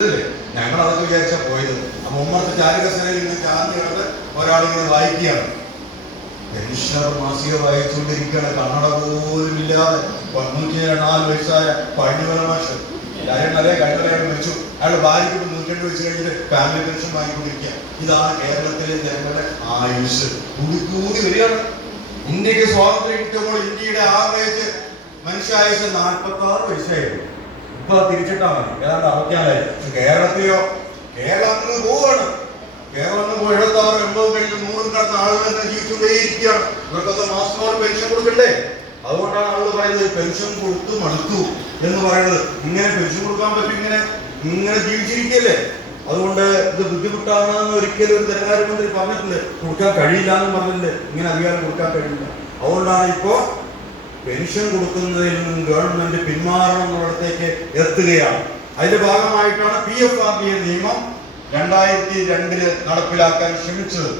ഞങ്ങൾ അതൊക്കെ വിചാരിച്ചാ പോയത്. അപ്പൊ മുമ്പത്തെ ചാരുകസേനയിൽ ഇങ്ങനെ ചാർന്ന് കിടന്ന് ഒരാളിങ്ങനെ വായിക്കുകയാണ്. പെൻഷനർ മാസിക വായിച്ചുകൊണ്ടിരിക്കുകയാണ്, കണ്ണട പോലും ഇല്ലാതെ. 104 വയസ്സായ പഴഞ്ഞുമല മാഷ് എല്ലാവരും നല്ല കഴിഞ്ഞ മരിച്ചു. അയാൾ ഭാര്യയ്ക്ക് 102 വയസ്സ് കഴിഞ്ഞിട്ട് ഫാമിലി പെൻഷൻ വാങ്ങിക്കൊണ്ടിരിക്കുക. ഇതാണ് കേരളത്തിലെ ജനങ്ങളുടെ ആയുസ് കൂടി വരികയാണ്. ഇന്ത്യക്ക് സ്വാതന്ത്ര്യം കിട്ടുമ്പോൾ ഇന്ത്യയുടെ ആവറേജ് മനുഷ്യായുസ് 46 വയസ്സായിരുന്നു. ഇപ്പൊ തിരിച്ചിട്ടാ മതി, ഏതാണ്ട് 64. കേരളത്തിലോ കേരളത്തിൽ പോവാണ്. കേരളം 76, 80 കഴിഞ്ഞ് 100 കടന്ന ആളുകൾ തന്നെ ജീവിച്ചുകൊണ്ടേയിരിക്കുകയാണ്. ഇവർക്കൊക്കെ മാസത്തോടെ പെൻഷൻ കൊടുക്കണ്ടേ? അതുകൊണ്ടാണ് ആളുകൾ പറയുന്നത് പെൻഷൻ കൊടുത്തു മടുത്തു എന്ന് പറയുന്നത്. ഇങ്ങനെ പെൻഷൻ കൊടുക്കാൻ പറ്റും, ഇങ്ങനെ ജീവിച്ചിരിക്കല്ലേ? അതുകൊണ്ട് ഇത് ബുദ്ധിമുട്ടാണെന്ന് ഒരിക്കലും ഒരു ധനകാര്യമന്ത്രി പറഞ്ഞിട്ടുണ്ട്. കൊടുക്കാൻ കഴിയില്ല എന്ന് പറഞ്ഞിട്ടുണ്ട്. ഇങ്ങനെ അധികാരം കൊടുക്കാൻ കഴിയില്ല. അതുകൊണ്ടാണ് ഇപ്പോ പെൻഷൻ കൊടുക്കുന്നതിൽ നിന്നും ഗവൺമെന്റ് പിന്മാറണം എന്നുള്ളടത്തേക്ക് എത്തുകയാണ്. അതിന്റെ ഭാഗമായിട്ടാണ് PFRDA നിയമം 2002 നടപ്പിലാക്കാൻ ശ്രമിച്ചത്.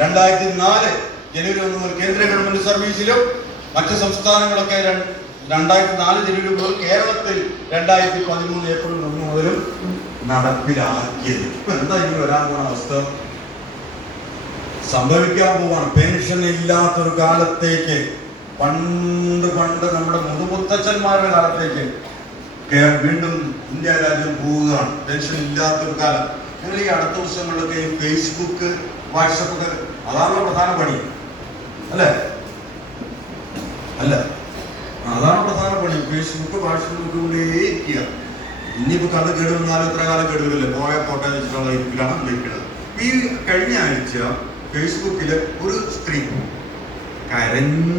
2004 ജനുവരി 1 മുതൽ കേന്ദ്ര ഗവൺമെന്റ് സർവീസിലും മറ്റ് സംസ്ഥാനങ്ങളൊക്കെ 2004 ജനുവരി മുതൽ, കേരളത്തിൽ 2013 ഏപ്രിൽ 1 മുതലും നടപ്പിലാക്കിയത്. ഇപ്പൊ എന്താ ഇനി വരാൻ പോകുന്ന അവസ്ഥ? സംഭവിക്കാൻ പോവാണ്. പെൻഷൻ ഇല്ലാത്തൊരു കാലത്തേക്ക്, പണ്ട് നമ്മുടെ മുതുമുത്തച്ഛന്മാരുടെ കാലത്തേക്ക് വീണ്ടും ഇന്ത്യ രാജ്യം പോവുകയാണ്. പെൻഷൻ ഇല്ലാത്തൊരു കാലം. നിങ്ങൾ ഈ അടുത്ത ദിവസങ്ങളിലൊക്കെ ഫേസ്ബുക്ക്, വാട്സപ്പ് ഒക്കെ അതാണല്ലോ പ്രധാന പണി, അല്ലേ? അല്ല, അതാണ് പ്രധാന പണി. ഫേസ്ബുക്ക്, വാട്സപ്പ് ഇരിക്കുക. ഇനിയിപ്പോ കണ്ട് കേടുവന്നാലും എത്ര കാലം കേടുവരില്ലേ? പോയ ഫോട്ടോ വെച്ചിട്ടുള്ള ഇരിക്കലാണ് ഇരിക്കുന്നത്. ഈ കഴിഞ്ഞ ആഴ്ച ഫേസ്ബുക്കില് ഒരു സ്ത്രീ കരഞ്ഞു